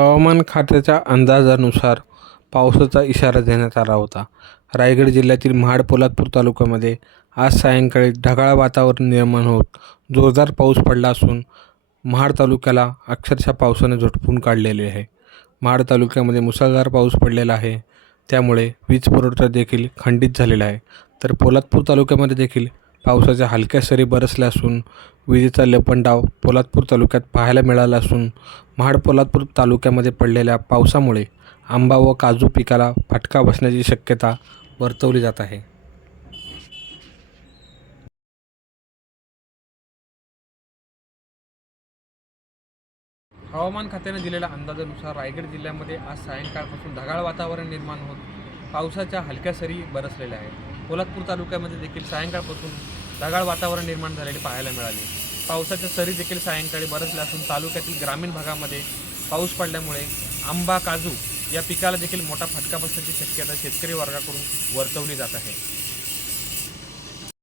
हवामान खात्याच्या अंदाजानुसार पावसाचा इशारा देण्यात आला होता. रायगड जिल्ह्यातील महाड पोलादपूर तालुक्यामध्ये आज सायंकाळी ढगाळ वातावरण निर्माण होत जोरदार पाऊस पडला असून महाड तालुक्याला अक्षरशः पावसाने झोडपून काढलेले आहे. महाड तालुक्यामध्ये मुसळधार पाऊस पडलेला आहे. त्यामुळे वीज पुरवठा देखील खंडित झालेला आहे. तर पोलादपूर तालुक्यामध्ये देखील पावसाच्या हलक्या सरी बरसल्या असून विजेचा लपंडाव पोलादपूर तालुक्यात पाहायला मिळाला असून महाड पोलादपूर तालुक्यामध्ये पडलेल्या पावसामुळे आंबा व काजू पिकाला फटका बसण्याची शक्यता वर्तवली जात आहे. हवामान खात्याने दिलेल्या अंदाजानुसार रायगड जिल्ह्यामध्ये आज सायंकाळपासून ढगाळ वातावरण निर्माण होत पावसाच्या हलक्या सरी बरसलेल्या आहेत. पोलादपूर तालुक्यामध्ये देखील सायंकाळपासून ढगाळ वातावरण निर्माण झालेले पाहायला मिळाले. पावसाच्या सरी देखील सायंकाळी बरसल्या असून तालुक्यातील ग्रामीण भागामध्ये पाऊस पडल्यामुळे आंबा काजू या पिकाला देखील मोठा फटका बसण्याची शक्यता शेतकरी वर्गाकडून वर्तवली जात आहे.